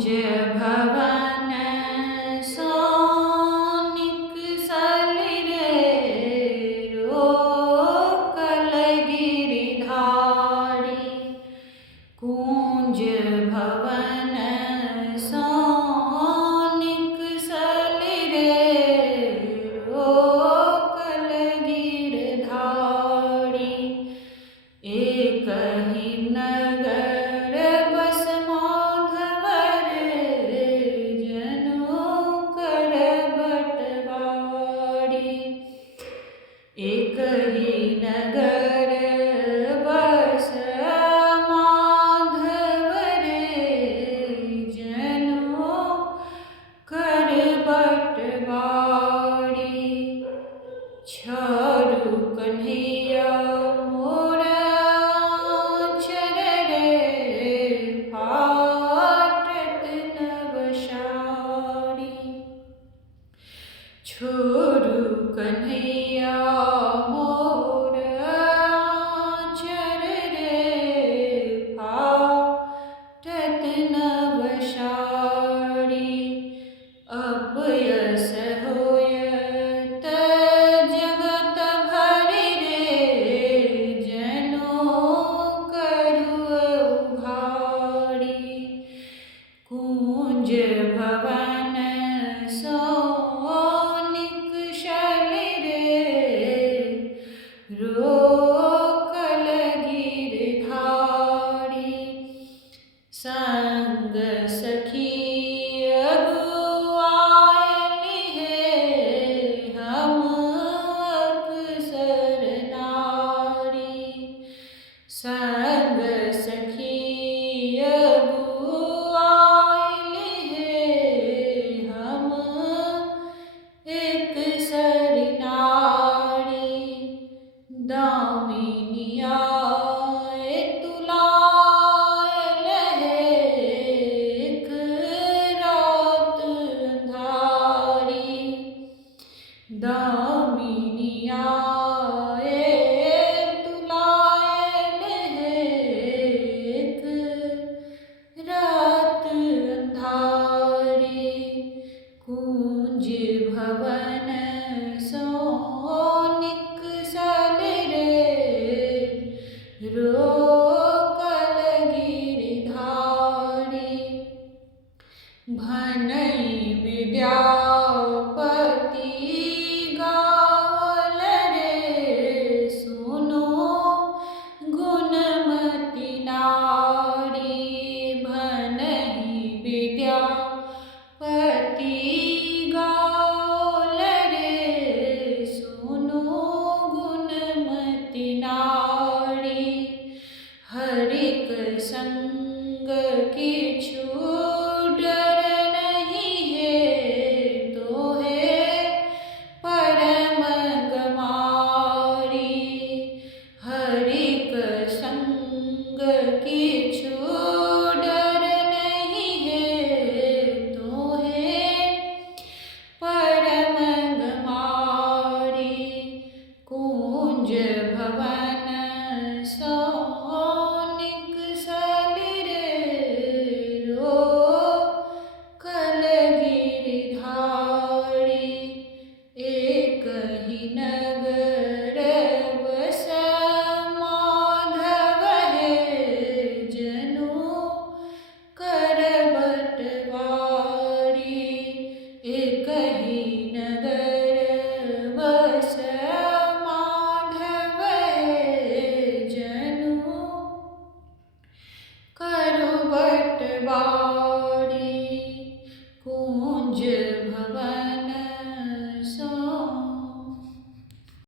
भवन सोनिक सलिरे रोकल गिरिधारी। कुंज भवन सोनिक सलिरे रोकल गिरधारी। एक ही नगर बस माधवर जनु कर बटवारी। एक ही नगर बस माधवर जनु कर बटवारी। छारु कन्हैया मोर आँचर रे फाटत नव साड़ी। छोरु कन्हैया मोर आँचर रे फाटत नव साड़ी। अपयस होयत जगत भरि रे जनु करु उघारी। कुंज भवन सोनिक सलिरे रोकल गिरधारी। संग सखी अगुआयली हे हम अप्सर नारी। संग सखी अगुआयली हे हम एक सर नारी। दामिनिया तुलायल है एक रात अंधारी। दामिनिया तुलायल है एक रात अंधारी। कुंज भवन सोनिक सलिरे रोकल गिरधारी। भनई विद्यापति